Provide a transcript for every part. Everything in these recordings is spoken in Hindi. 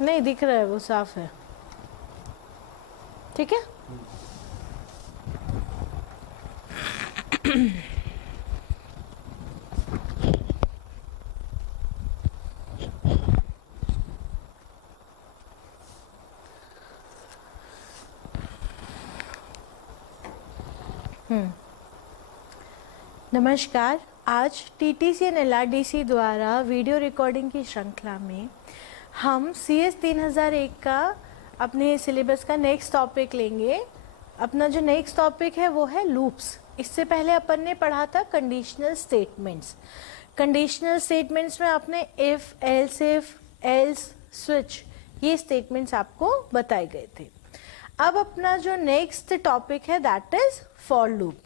नहीं दिख रहा है, वो साफ है। ठीक है। नमस्कार। आज TTC एंड LRDC द्वारा वीडियो रिकॉर्डिंग की श्रृंखला में हम CS 3001 का अपने सिलेबस का नेक्स्ट टॉपिक लेंगे। अपना जो नेक्स्ट टॉपिक है वो है लूप्स। इससे पहले अपन ने पढ़ा था कंडीशनल स्टेटमेंट्स। कंडीशनल स्टेटमेंट्स में आपने if, else if, else, switch, ये स्टेटमेंट्स आपको बताए गए थे। अब अपना जो नेक्स्ट टॉपिक है that is for loop.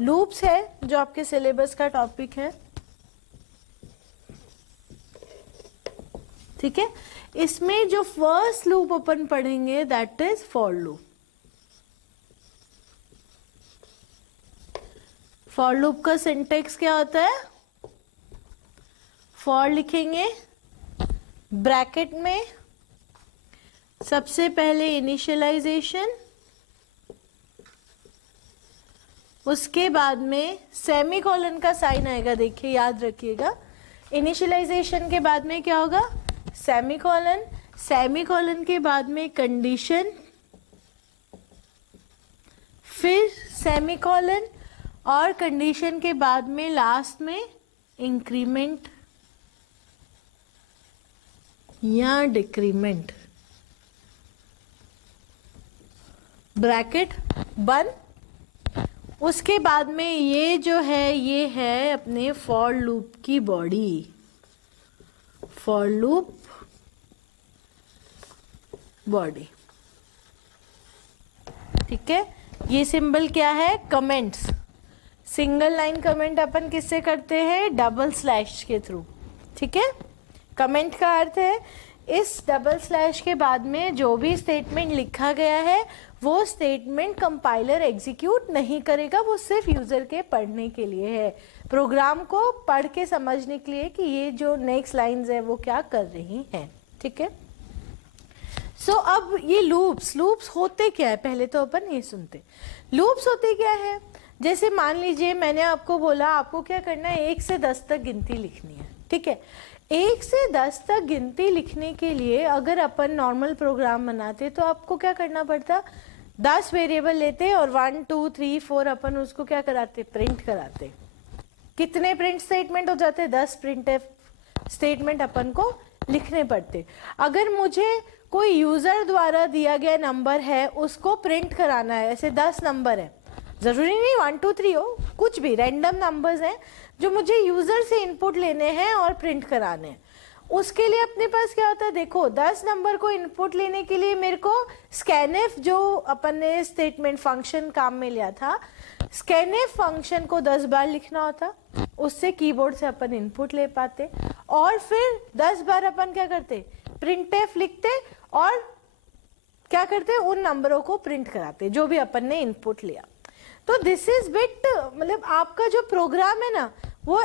Loops है जो आपके सिलेबस का टॉपिक है। ठीक है। इसमें जो फर्स्ट लूप अपन पढ़ेंगे that is for loop. For loop का सिंटेक्स क्या होता है? फॉर लिखेंगे, ब्रैकेट में सबसे पहले इनिशियलाइजेशन, उसके बाद में सेमीकोलन का साइन आएगा। देखिए, याद रखिएगा, इनिशियलाइजेशन के बाद में क्या होगा? सेमीकोलन, सेमीकोलन के बाद में कंडीशन, फिर सेमीकोलन, और कंडीशन के बाद में लास्ट में इंक्रीमेंट या डिक्रीमेंट। ब्रैकेट बंद। उसके बाद में ये जो है ये है अपने फॉर लूप की बॉडी। For loop body. ठीक है। ये सिंबल क्या है? कमेंट्स। सिंगल लाइन कमेंट अपन किससे करते हैं? डबल स्लैश के थ्रू। ठीक है। कमेंट का अर्थ है इस डबल स्लैश के बाद में जो भी स्टेटमेंट लिखा गया है वो स्टेटमेंट कंपाइलर एग्जीक्यूट नहीं करेगा, वो सिर्फ यूजर के पढ़ने के लिए है, प्रोग्राम को पढ़ के समझने के लिए कि ये जो नेक्स्ट लाइंस है वो क्या कर रही हैं। ठीक है। सो अब ये लूप्स होते क्या है पहले तो अपन ये सुनते। लूप्स होते क्या है? जैसे मान लीजिए मैंने आपको बोला आपको क्या करना है, 1 से 10 तक गिनती लिखनी है। ठीक है। 1 से 10 तक गिनती लिखने के लिए अगर अपन नॉर्मल प्रोग्राम बनाते तो आपको क्या करना पड़ता? 10 वेरिएबल लेते और 1 2 3 4 अपन उसको क्या कराते? प्रिंट कराते। कितने प्रिंट स्टेटमेंट हो जाते? 10 प्रिंट स्टेटमेंट अपन को लिखने पड़ते। अगर मुझे कोई यूजर द्वारा दिया गया नंबर है उसको प्रिंट कराना है, ऐसे 10 नंबर है, जरूरी नहीं 1 2 3 हो, कुछ भी रैंडम नंबर्स हैं जो मुझे यूजर से इनपुट लेने हैं और प्रिंट कराने हैं, उसके लिए अपने पास क्या होता है? देखो, 10 नंबर को इनपुट लेने के लिए मेरे को स्कैनएफ जो अपन ने स्टेटमेंट फंक्शन काम में लिया था, स्कैनएफ फंक्शन को 10 बार लिखना होता, उससे कीबोर्ड से अपन इनपुट ले पाते, और फिर 10 बार अपन क्या करते? प्रिंटएफ लिखते और क्या करते? उन नंबरों को प्रिंट कराते जो भी अपन ने इनपुट लिया। तो दिस इज बिट, मतलब आपका जो प्रोग्राम है ना वो,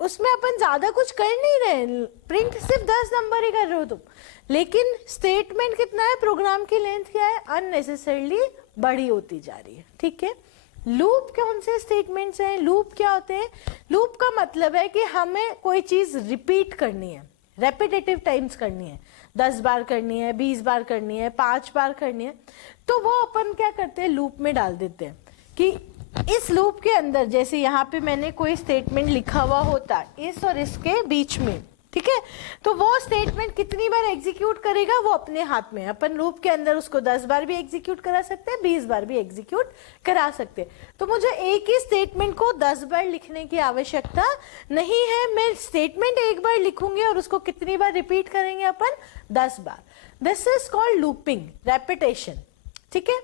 उसमें अपन ज्यादा कुछ कर नहीं रहे, प्रिंट सिर्फ 10 नंबर ही कर रहे हो तुम, लेकिन स्टेटमेंट कितना है, प्रोग्राम की लेंथ क्या है, अननेसेसरली बड़ी होती जा रही है। ठीक है। लूप कौन से स्टेटमेंट्स हैं? लूप क्या होते हैं? लूप का मतलब है कि हमें कोई चीज रिपीट करनी है, रेपिटेटिव टाइम्स करनी है, 10 बार करनी है, 20 बार करनी है, 5 बार करनी है, तो वो अपन क्या करते हैं? लूप में डाल देते हैं कि इस लूप के अंदर, जैसे यहाँ पे मैंने कोई स्टेटमेंट लिखा हुआ होता इस और इसके बीच में, ठीक है, तो वो स्टेटमेंट कितनी बार एग्जीक्यूट करेगा वो अपने हाथ में है। अपन लूप के अंदर उसको 10 बार भी एग्जीक्यूट करा सकते हैं, 20 बार भी एग्जीक्यूट करा सकते हैं। तो मुझे एक ही स्टेटमेंट को 10 बार लिखने की आवश्यकता नहीं है, मैं स्टेटमेंट एक बार लिखूंगी और उसको कितनी बार रिपीट करेंगे अपन? 10 बार। This is called looping, repetition. ठीक है।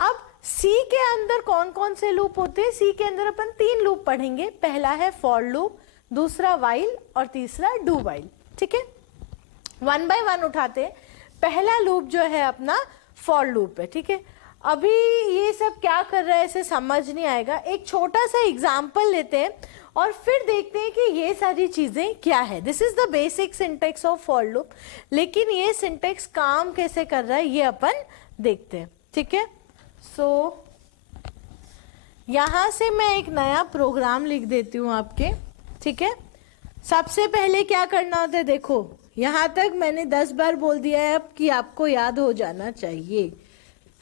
अब सी के अंदर कौन कौन से लूप होते हैं? सी के अंदर अपन 3 लूप पढ़ेंगे। पहला है फॉर लूप, दूसरा वाइल और तीसरा डू वाइल। ठीक है। 1 बाय 1 उठाते हैं। पहला लूप जो है अपना फॉर लूप है। ठीक है। अभी ये सब क्या कर रहा है ऐसे समझ नहीं आएगा, एक छोटा सा एग्जाम्पल लेते हैं और फिर देखते हैं कि ये सारी चीजें क्या है। This is the basic syntax of for loop, लेकिन ये सिंटेक्स काम कैसे कर रहा है ये अपन देखते हैं, ठीक है। सो यहां से मैं एक नया प्रोग्राम लिख देती हूँ आपके, ठीक है। सबसे पहले क्या करना होता है, देखो यहां तक मैंने 10 बार बोल दिया है अब कि आपको याद हो जाना चाहिए।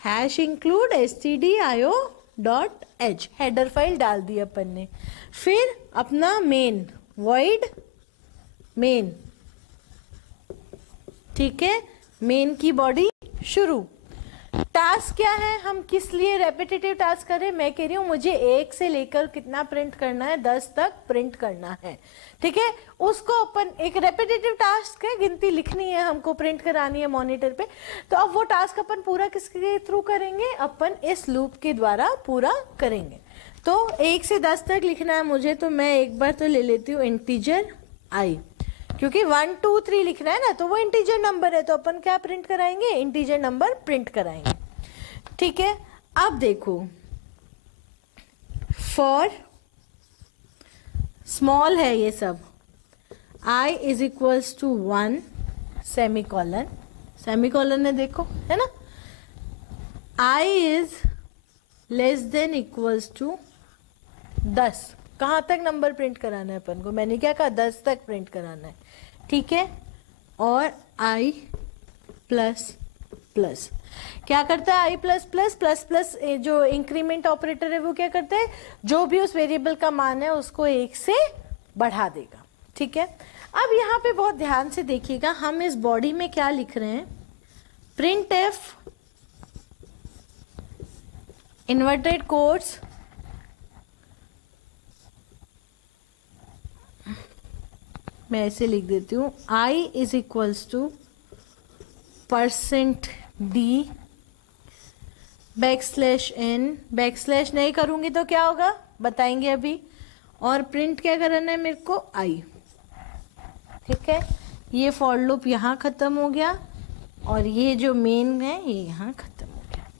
Hash include stdio dot H, header file डाल दी अपन ने। फिर अपना मेन, वॉइड मेन, ठीक है, मेन की बॉडी शुरू। टास्क क्या है, हम किस लिए रेपिटेटिव टास्क करें, मैं कह रही हूं मुझे 1 से लेकर कितना प्रिंट करना है, 10 तक प्रिंट करना है, ठीक है। उसको अपन एक रेपिटेटिव टास्क है, गिनती लिखनी है हमको, प्रिंट करानी है मॉनिटर पे। तो अब वो टास्क अपन पूरा किसके थ्रू करेंगे, अपन इस लूप के द्वारा पूरा करेंगे। तो 1 से 10 तक लिखना है मुझे, तो मैं एक बार तो ले लेती हूँ इंटीजर आई, क्योंकि 1 2 3 लिखना है ना, तो वो इंटीजर नंबर है, तो अपन क्या प्रिंट कराएंगे, इंटीजर नंबर प्रिंट कराएंगे, ठीक है। अब देखो फॉर स्मॉल है ये सब, i is equals to 1 semicolon, semicolon है देखो, है ना। i is less than equals to 10, कहाँ तक नंबर प्रिंट कराना है अपन को, मैंने क्या कहा 10 तक प्रिंट कराना है, ठीक है। और i प्लस प्लस क्या करता है, i plus plus plus plus जो इंक्रीमेंट ऑपरेटर है वो क्या करता है, जो भी उस वेरिएबल का मान है उसको 1 से बढ़ा देगा, ठीक है। अब यहाँ पे बहुत ध्यान से देखिएगा, हम इस बॉडी में क्या लिख रहे हैं, प्रिंट एफ इन्वर्टेड कोट्स मैं ऐसे लिख देती हूँ, i is equals to %d \n, backslash नहीं करूंगी तो क्या होगा बताएंगे अभी, और प्रिंट क्या करना है मेरे को, i, ठीक है। ये फॉर लूप यहाँ खत्म हो गया और ये जो मेन है ये यहाँ खत्म हो गया।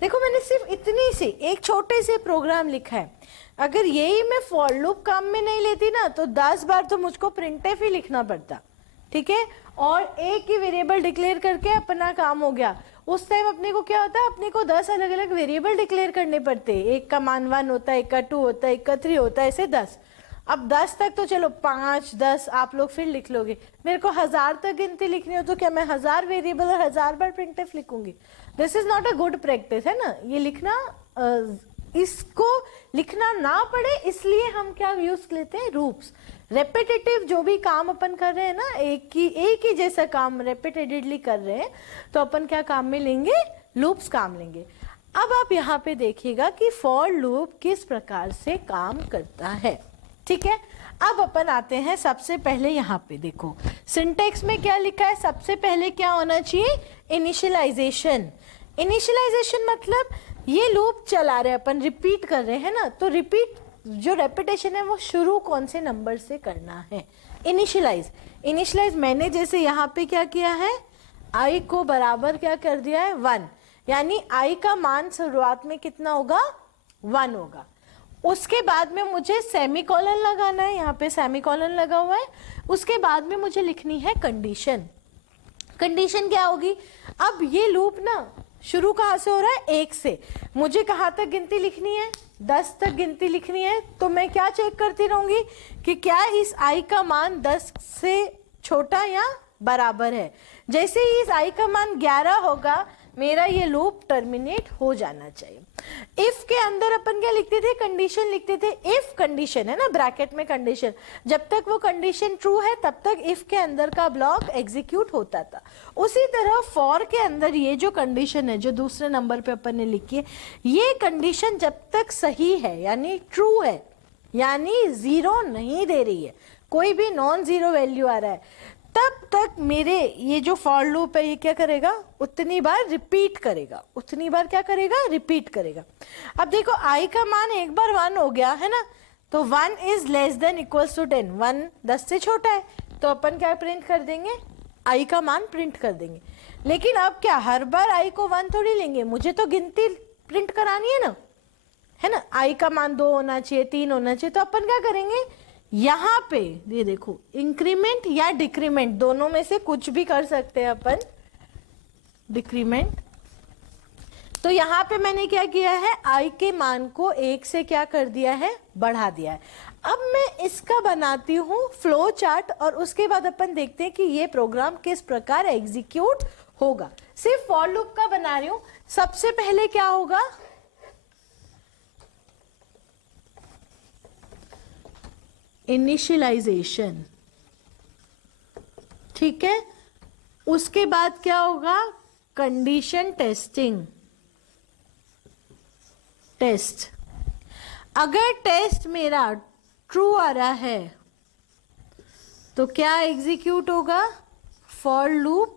देखो मैंने सिर्फ इतनी सी एक छोटे से प्रोग्राम लिखा है, अगर यही मैं फॉर लूप काम में नहीं लेती ना तो 10 बार तो मुझको प्रिंटफ ही लिखना पड़ता, ठीक है। और एक ही वेरिएबल डिक्लेयर करके अपना काम हो गया। उस टाइम अपने को क्या होता है, अपने को 10 अलग अलग वेरिएबल डिक्लेयर करने पड़ते हैं, एक का मान 1 होता है, एक का 2 होता है, एक का 3 होता है, ऐसे 10। अब 10 तक तो चलो 5 10 आप लोग फिर लिख लोगे, मेरे को 1000 तक गिनती लिखनी हो तो क्या मैं 1000 वेरिएबल और 1000 बार प्रिंटफ लिखूंगी, this is not a good practice, है ना। ये लिखना इसको लिखना ना पड़े इसलिए हम क्या यूज लेते हैं, रूप्स। रेपिटेटिव जो भी काम अपन कर रहे हैं ना, एक ही जैसा काम रेपिटेटिवली कर रहे हैं, तो अपन क्या काम में लेंगे, लूप्स काम लेंगे। अब आप यहाँ पे देखिएगा कि फॉर लूप किस प्रकार से काम करता है, ठीक है। अब अपन आते हैं सबसे पहले यहाँ पे देखो सिंटेक्स में क्या लिखा है, सबसे पहले क्या होना चाहिए, इनिशियलाइजेशन। इनिशियलाइजेशन मतलब ये लूप चला रहे हैं अपन, रिपीट कर रहे हैं ना, तो रिपीट जो रेपिटेशन है वो शुरू कौन से नंबर से करना है, इनिशियलाइज मैंने जैसे यहाँ पे क्या किया है, i को बराबर क्या कर दिया है 1, यानी i का मान शुरुआत में कितना होगा 1 होगा। उसके बाद में मुझे सेमीकोलन लगाना है, यहाँ पे सेमीकोलन लगा हुआ है। उसके बाद में मुझे लिखनी है कंडीशन। कंडीशन क्या होगी, अब ये लूप ना शुरू कहाँ से हो रहा है, 1 से, मुझे कहाँ तक गिनती लिखनी है, 10 तक गिनती लिखनी है। तो मैं क्या चेक करती रहूंगी कि क्या इस i का मान 10 से छोटा या बराबर है। जैसे ही इस i का मान 11 होगा मेरा ये लूप टर्मिनेट हो जाना चाहिए। इफ के अंदर अपन क्या लिखते थे, कंडीशन लिखते थे। इफ कंडीशन है ना, ब्रैकेट में कंडीशन, जब तक वो कंडीशन ट्रू है तब तक इफ के अंदर का ब्लॉक एग्जीक्यूट होता था। उसी तरह फॉर के अंदर ये जो कंडीशन है जो दूसरे नंबर पे अपन ने लिखी है, ये कंडीशन जब तक सही है यानी ट्रू है, यानी 0 नहीं दे रही है, कोई भी नॉन जीरो वैल्यू आ रहा है, तब तक मेरे ये जो फॉर लूप है ये क्या करेगा, उतनी बार रिपीट करेगा, उतनी बार क्या करेगा, रिपीट करेगा। अब देखो i का मान एक बार 1 हो गया है ना, तो 1 is less than equals to 10, 1 10 से छोटा है, तो अपन क्या प्रिंट कर देंगे, i का मान प्रिंट कर देंगे। लेकिन अब क्या हर बार आई को 1 थोड़ी लेंगे, मुझे तो गिनती प्रिंट करानी है ना, आई का मान 2 होना चाहिए, 3 होना चाहिए। तो अपन क्या करेंगे, यहाँ पे ये देखो इंक्रीमेंट या डिक्रीमेंट दोनों में से कुछ भी कर सकते हैं अपन, डिक्रीमेंट। तो यहाँ पे मैंने क्या किया है, आई के मान को 1 से क्या कर दिया है, बढ़ा दिया है। अब मैं इसका बनाती हूँ फ्लो चार्ट और उसके बाद अपन देखते हैं कि ये प्रोग्राम किस प्रकार एग्जीक्यूट होगा। सिर्फ फॉर लूप का बना रही हूँ। सबसे पहले क्या होगा, इनिशियलाइजेशन, ठीक है। उसके बाद क्या होगा, कंडीशन टेस्टिंग, टेस्ट। अगर टेस्ट मेरा ट्रू आ रहा है तो क्या एग्जीक्यूट होगा, फॉर लूप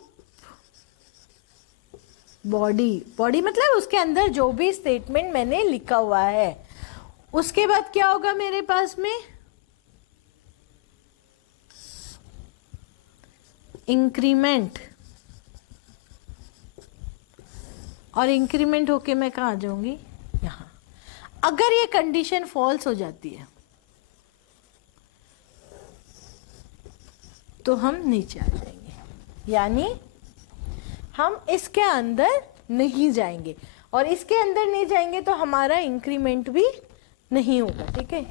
बॉडी, बॉडी मतलब उसके अंदर जो भी स्टेटमेंट मैंने लिखा हुआ है। उसके बाद क्या होगा मेरे पास में, इंक्रीमेंट, और इंक्रीमेंट होके मैं कहाँ आ जाऊंगी, यहाँ। अगर ये कंडीशन फॉल्स हो जाती है तो हम नीचे आ जाएंगे, यानी हम इसके अंदर नहीं जाएंगे, और इसके अंदर नहीं जाएंगे तो हमारा इंक्रीमेंट भी नहीं होगा, ठीक है।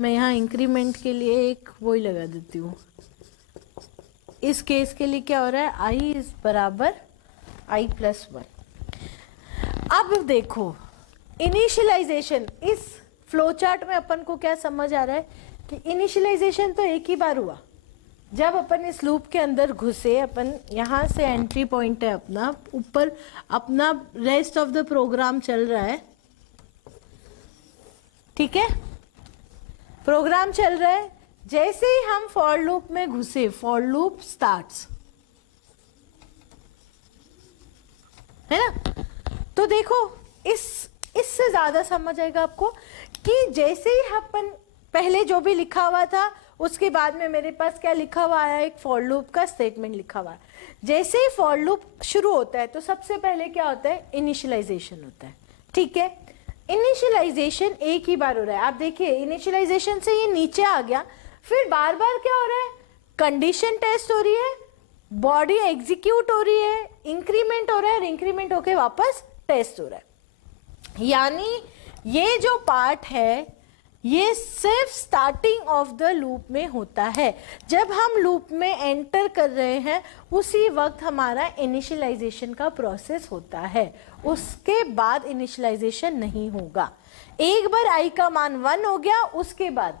मैं यहाँ इंक्रीमेंट के लिए एक वो ही लगा देती हूँ। इस केस के लिए क्या हो रहा है, आई इज बराबर i+1। अब देखो इनिशियलाइजेशन, इस फ्लोचार्ट में अपन को क्या समझ आ रहा है कि इनिशियलाइजेशन तो एक ही बार हुआ, जब अपन इस लूप के अंदर घुसे। अपन यहाँ से एंट्री पॉइंट है अपना, ऊपर अपना रेस्ट ऑफ द प्रोग्राम चल रहा है, ठीक है, प्रोग्राम चल रहा है। जैसे ही हम फॉर लूप में घुसे, फॉर लूप स्टार्ट्स, है ना। तो देखो इससे ज्यादा समझ आएगा आपको कि जैसे ही अपन पहले जो भी लिखा हुआ था उसके बाद में मेरे पास क्या लिखा हुआ है, एक फॉर लूप का स्टेटमेंट लिखा हुआ है। जैसे ही फॉर लूप शुरू होता है तो सबसे पहले क्या होता है, इनिशियलाइजेशन होता है, ठीक है। इनिशियलाइजेशन एक ही बार हो रहा है। आप देखिए इनिशियलाइजेशन से ये नीचे आ गया, फिर बार बार क्या हो रहा है, कंडीशन टेस्ट हो रही है, बॉडी एग्जीक्यूट हो रही है, इंक्रीमेंट हो रहा है, और इंक्रीमेंट होके वापस टेस्ट हो रहा है। यानी ये जो पार्ट है ये सिर्फ स्टार्टिंग ऑफ द लूप में होता है। जब हम लूप में एंटर कर रहे हैं उसी वक्त हमारा इनिशियलाइजेशन का प्रोसेस होता है, उसके बाद इनिशियलाइजेशन नहीं होगा। एक बार आई का मान 1 हो गया, उसके बाद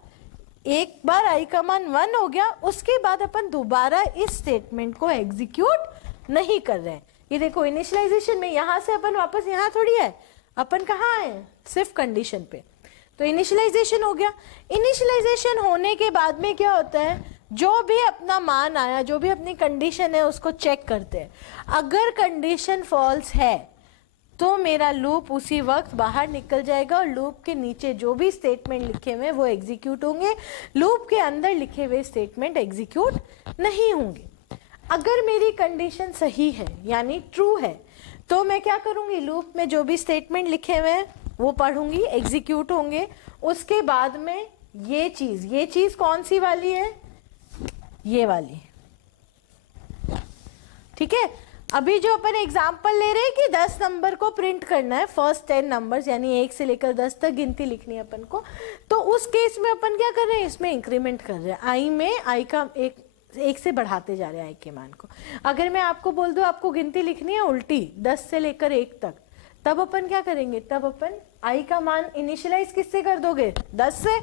एक बार आई का मान 1 हो गया, उसके बाद अपन दोबारा इस स्टेटमेंट को एग्जीक्यूट नहीं कर रहे हैं। ये देखो इनिशियलाइजेशन में यहां से अपन वापस यहां थोड़ी है, अपन कहाँ है, सिर्फ कंडीशन पे। तो इनिशियलाइजेशन हो गया। इनिशियलाइजेशन होने के बाद में क्या होता है, जो भी अपना मान आया, जो भी अपनी कंडीशन है उसको चेक करते हैं। अगर कंडीशन फॉल्स है तो मेरा लूप उसी वक्त बाहर निकल जाएगा और लूप के नीचे जो भी स्टेटमेंट लिखे हुए वो एग्जीक्यूट होंगे, लूप के अंदर लिखे हुए स्टेटमेंट एग्जीक्यूट नहीं होंगे। अगर मेरी कंडीशन सही है यानी ट्रू है तो मैं क्या करूंगी, लूप में जो भी स्टेटमेंट लिखे हुए हैं वो पढ़ूंगी, एग्जीक्यूट होंगे। उसके बाद में ये चीज कौन सी वाली है, ये वाली, ठीक है। अभी जो अपन एग्जाम्पल ले रहे हैं कि 10 नंबर को प्रिंट करना है, फर्स्ट 10 नंबर्स यानी 1 से लेकर 10 तक गिनती लिखनी है अपन को, तो उस केस में अपन क्या कर रहे हैं, इसमें इंक्रीमेंट कर रहे हैं। आई में आई का एक से बढ़ाते जा रहे हैं आई के मान को। अगर मैं आपको बोल दूं आपको गिनती लिखनी है उल्टी 10 से लेकर 1 तक, तब अपन क्या करेंगे, तब अपन आई का मान इनिशियलाइज किससे कर दोगे, 10 से,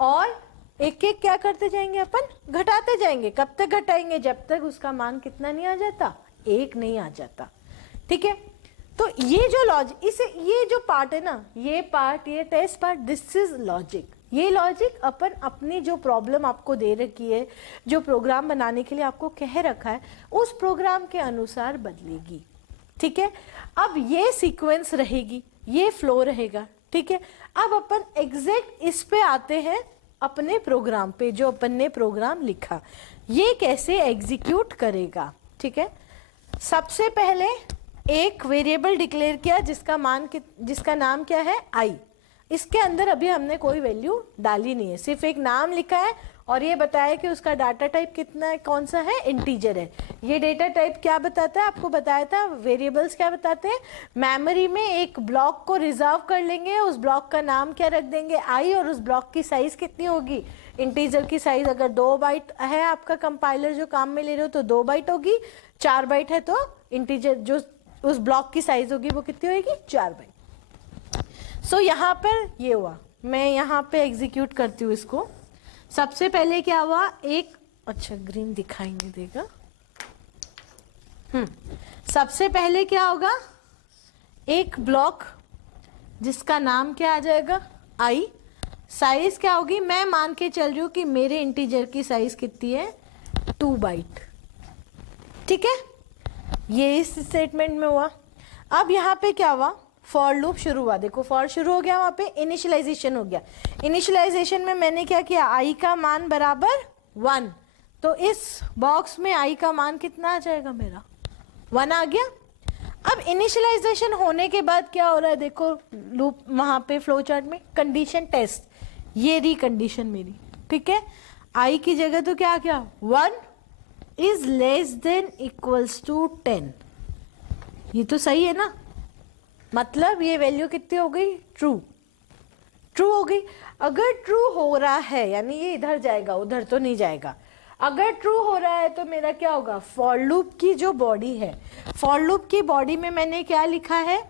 और एक एक क्या करते जाएंगे, अपन घटाते जाएंगे। कब तक घटाएंगे, जब तक उसका मान कितना नहीं आ जाता, 1 नहीं आ जाता, ठीक है। तो ये जो लॉजिक, इसे ये जो पार्ट है ना, ये पार्ट, ये test part, this is logic. ये लॉजिक अपन अपनी जो प्रॉब्लम आपको दे रखी है, जो प्रोग्राम बनाने के लिए आपको कह रखा है, उस प्रोग्राम के अनुसार बदलेगी, ठीक है। अब ये सीक्वेंस रहेगी, ये फ्लो रहेगा, ठीक है। अब अपन एग्जैक्ट इस पे आते हैं, अपने प्रोग्राम पे, जो अपन ने प्रोग्राम लिखा ये कैसे एग्जीक्यूट करेगा, ठीक है। सबसे पहले एक वेरिएबल डिक्लेयर किया जिसका नाम क्या है आई। इसके अंदर अभी हमने कोई वैल्यू डाली नहीं है, सिर्फ एक नाम लिखा है और ये बताया कि उसका डाटा टाइप कितना है, कौन सा है, इंटीजर है। ये डेटा टाइप क्या बताता है, आपको बताया था वेरिएबल्स क्या बताते हैं, मेमोरी में एक ब्लॉक को रिजर्व कर लेंगे, उस ब्लॉक का नाम क्या रख देंगे आई, और उस ब्लॉक की साइज कितनी होगी, इंटीजर की साइज अगर 2 बाइट है आपका कंपाइलर जो काम में ले रहे हो तो 2 बाइट होगी, 4 बाइट है तो इंटीजर जो उस ब्लॉक की साइज होगी वो कितनी होगी, 4 बाइट। सो यहाँ पर ये हुआ, मैं यहाँ पे एग्जीक्यूट करती हूँ इसको। सबसे पहले क्या हुआ, एक अच्छा ग्रीन दिखाई नहीं देगा, सबसे पहले क्या होगा, एक ब्लॉक जिसका नाम क्या आ जाएगा आई, साइज क्या होगी, मैं मान के चल रही हूँ कि मेरे इंटीजर की साइज कितनी है 2 बाइट, ठीक है। ये इस स्टेटमेंट में हुआ। अब यहाँ पे क्या हुआ, फॉर लूप शुरू हुआ, देखो फॉर शुरू हो गया, वहां पे इनिशियलाइजेशन हो गया। इनिशियलाइजेशन में मैंने क्या किया, आई का मान बराबर 1, तो इस बॉक्स में आई का मान कितना आ जाएगा, मेरा 1 आ गया। अब इनिशियलाइजेशन होने के बाद क्या हो रहा है, देखो लूप वहां पे फ्लो चार्ट में कंडीशन टेस्ट, ये रही कंडीशन मेरी, ठीक है। आई की जगह तो क्या आ गया, 1 is less than equals to 10, ये तो सही है ना, मतलब ये वैल्यू कितनी हो गई, ट्रू, ट्रू हो गई। अगर ट्रू हो रहा है यानी ये इधर जाएगा, उधर तो नहीं जाएगा। अगर ट्रू हो रहा है तो मेरा क्या होगा, फॉर लूप की जो बॉडी है, फॉर लूप की बॉडी में मैंने क्या लिखा है,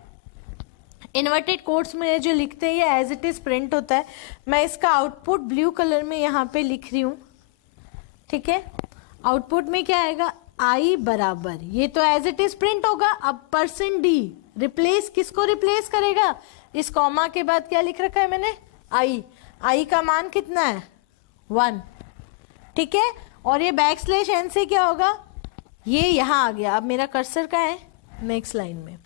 इन्वर्टेड कोट्स में जो लिखते हैं ये एज इट इज प्रिंट होता है। मैं इसका आउटपुट ब्लू कलर में यहाँ पे लिख रही हूँ, ठीक है। आउटपुट में क्या आएगा, आई बराबर, ये तो एज इट इज प्रिंट होगा। अब %d रिप्लेस किसको रिप्लेस करेगा, इस कॉमा के बाद क्या लिख रखा है मैंने, आई, आई का मान कितना है 1, ठीक है। और ये \n से क्या होगा, ये यहाँ आ गया, अब मेरा कर्सर का है नेक्स्ट लाइन में,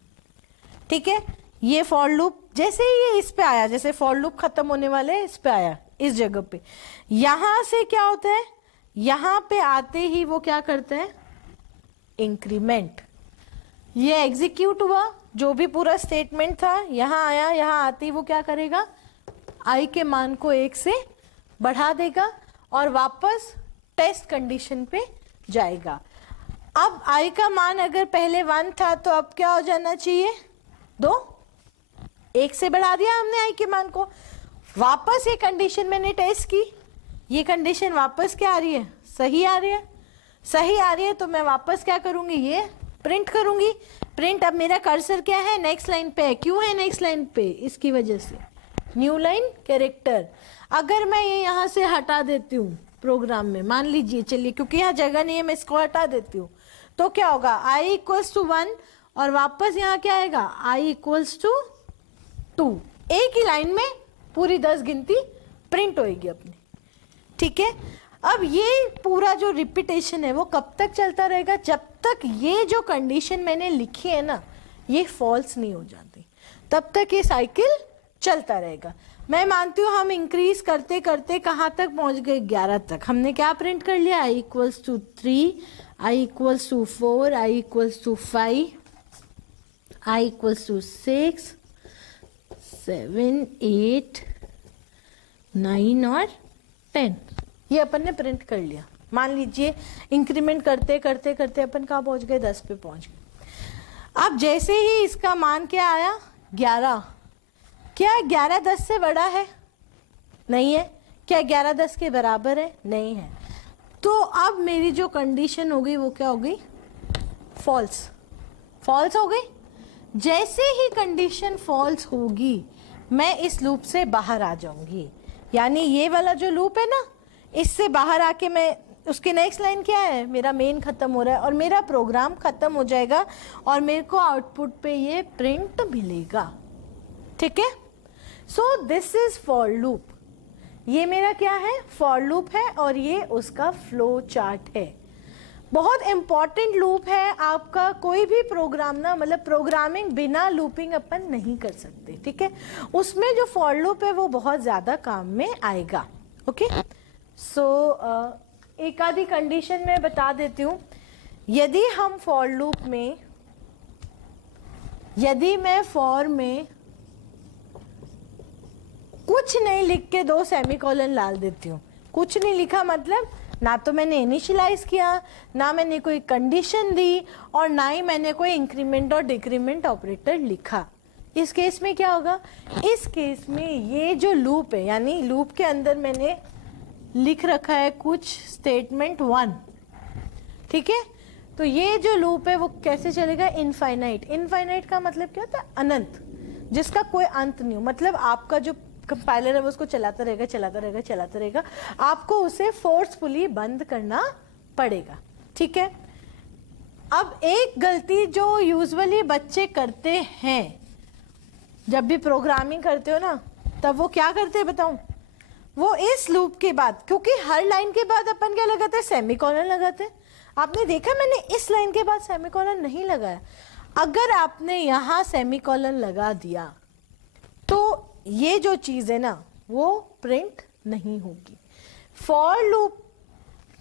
ठीक है। ये फॉर लूप जैसे ही ये इस पे आया, जैसे फॉर लूप खत्म होने वाले इस पे आया, इस जगह पे, यहां से क्या होता है, यहां पे आते ही वो क्या करते हैं, इंक्रीमेंट, ये एग्जीक्यूट हुआ, जो भी पूरा स्टेटमेंट था यहां आया, यहां आते ही वो क्या करेगा, आई के मान को 1 से बढ़ा देगा और वापस टेस्ट कंडीशन पे जाएगा। अब आई का मान अगर पहले 1 था तो अब क्या हो जाना चाहिए 2, 1 से बढ़ा दिया हमने आई के मान को, वापस ये कंडीशन मैंने टेस्ट की, ये कंडीशन वापस क्या आ रही है, सही आ रही है, सही आ रही है, तो मैं वापस क्या करूंगी, ये प्रिंट करूंगी। प्रिंट, अब मेरा कर्सर क्या है, नेक्स्ट लाइन पे है, क्यों है नेक्स्ट लाइन पे, इसकी वजह से न्यू लाइन कैरेक्टर। अगर मैं ये यहाँ से हटा देती हूँ प्रोग्राम में, मान लीजिए, चलिए क्योंकि यहाँ जगह नहीं है मैं इसको हटा देती हूँ, तो क्या होगा, आई इक्वल्स टू 1 और वापस यहाँ क्या आएगा, आई इक्वल्स टू 2, एक ही लाइन में पूरी 10 गिनती प्रिंट होएगी अपनी, ठीक है। अब ये पूरा जो रिपीटेशन है वो कब तक चलता रहेगा, जब तक ये जो कंडीशन मैंने लिखी है ना ये फॉल्स नहीं हो जाती, तब तक ये साइकिल चलता रहेगा। मैं मानती हूँ हम इंक्रीज करते करते कहाँ तक पहुंच गए, 11 तक। हमने क्या प्रिंट कर लिया, i equals to 3, i equals to 4, i equals to 5, i equals to 6, 7, 8, 9 और 10, ये अपन ने प्रिंट कर लिया। मान लीजिए इंक्रीमेंट करते करते करते अपन कहाँ पहुंच गए, 10 पे पहुंच गए। अब जैसे ही इसका मान क्या आया 11, क्या 11 10 से बड़ा है, नहीं है। क्या 11 10 के बराबर है, नहीं है। तो अब मेरी जो कंडीशन हो गई वो क्या हो गई, फॉल्स, फॉल्स हो गई। जैसे ही कंडीशन फॉल्स होगी मैं इस लूप से बाहर आ जाऊंगी, यानी ये वाला जो लूप है ना इससे बाहर आके मैं, उसके नेक्स्ट लाइन क्या है, मेरा मेन खत्म हो रहा है और मेरा प्रोग्राम खत्म हो जाएगा और मेरे को आउटपुट पे ये प्रिंट मिलेगा, ठीक है। So this is for loop, ये मेरा क्या है, फॉर लूप है और ये उसका फ्लो चार्ट है। बहुत इंपॉर्टेंट लूप है आपका, कोई भी प्रोग्राम ना, मतलब प्रोग्रामिंग बिना लूपिंग अपन नहीं कर सकते, ठीक है। उसमें जो फॉर लूप है वो बहुत ज्यादा काम में आएगा, ओके। सो एक आधी कंडीशन मैं बता देती हूँ। यदि हम फॉर लूप में, यदि मैं फॉर में कुछ नहीं लिख के 2 सेमीकोलन डाल देती हूँ, कुछ नहीं लिखा मतलब ना तो मैंने इनिशियलाइज किया, ना मैंने कोई कंडीशन दी, और ना ही मैंने कोई इंक्रीमेंट और डिक्रीमेंट ऑपरेटर लिखा, इस केस में क्या होगा? इस केस में ये जो लूप है, यानी लूप के अंदर मैंने लिख रखा है कुछ स्टेटमेंट 1, ठीक है, तो ये जो लूप है वो कैसे चलेगा? इनफाइनाइट। इनफाइनाइट का मतलब क्या होता है? अनंत, जिसका कोई अंत नहीं हो। मतलब आपका जो कंपाइलर है वो उसको चलाता रहेगा, चलाता रहेगा, चलाता रहेगा, आपको उसे फोर्सफुली बंद करना पड़ेगा, ठीक है। अब एक गलती जो यूजुअली बच्चे करते हैं जब भी प्रोग्रामिंग करते हो ना, तब वो क्या करते हैं बताऊं? वो इस लूप के बाद, क्योंकि हर लाइन के बाद अपन क्या लगाते हैं? सेमीकोलन लगाते हैं। आपने देखा मैंने इस लाइन के बाद सेमीकोलन नहीं लगाया। अगर आपने यहां सेमीकोलन लगा दिया तो ये जो चीज है ना वो प्रिंट नहीं होगी। फॉर लूप,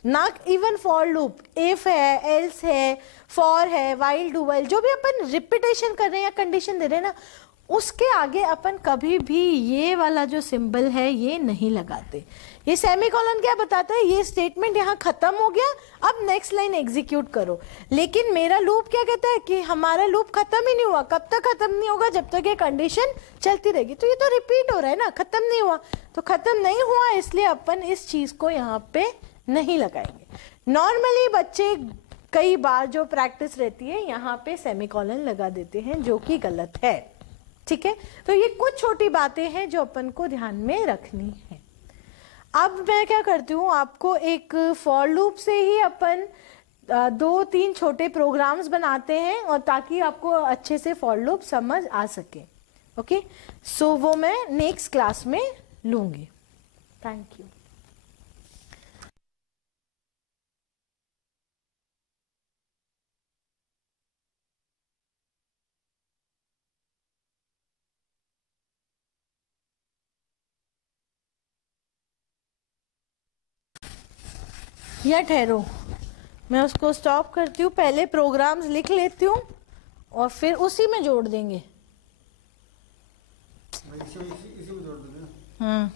ना इवन फॉर लूप, इफ है, एल्स है, फॉर है, वाइल, डू वाइल, जो भी अपन रिपीटेशन कर रहे हैं या कंडीशन दे रहे हैं ना, उसके आगे अपन कभी भी ये वाला जो सिंबल है ये नहीं लगाते। ये सेमीकोलन क्या बताता है? ये स्टेटमेंट यहाँ खत्म हो गया, अब नेक्स्ट लाइन एग्जीक्यूट करो। लेकिन मेरा लूप क्या कहता है कि हमारा लूप खत्म ही नहीं हुआ। कब तक खत्म नहीं होगा? जब तक ये कंडीशन चलती रहेगी। तो ये तो रिपीट हो रहा है ना, खत्म नहीं हुआ। तो खत्म नहीं हुआ इसलिए अपन इस चीज को यहाँ पे नहीं लगाएंगे। नॉर्मली बच्चे कई बार जो प्रैक्टिस रहती है यहाँ पे सेमीकोलन लगा देते हैं, जो कि गलत है, ठीक है। तो ये कुछ छोटी बातें हैं जो अपन को ध्यान में रखनी है। अब मैं क्या करती हूँ, आपको एक फॉर लूप से ही अपन 2-3 छोटे प्रोग्राम्स बनाते हैं, और ताकि आपको अच्छे से फॉर लूप समझ आ सके। ओके, सो वो मैं नेक्स्ट क्लास में लूंगी। Thank you. या ठहरो, मैं उसको स्टॉप करती हूँ, पहले प्रोग्राम्स लिख लेती हूँ और फिर उसी में जोड़ देंगे। इसी में जोड़ देंगे। हाँ।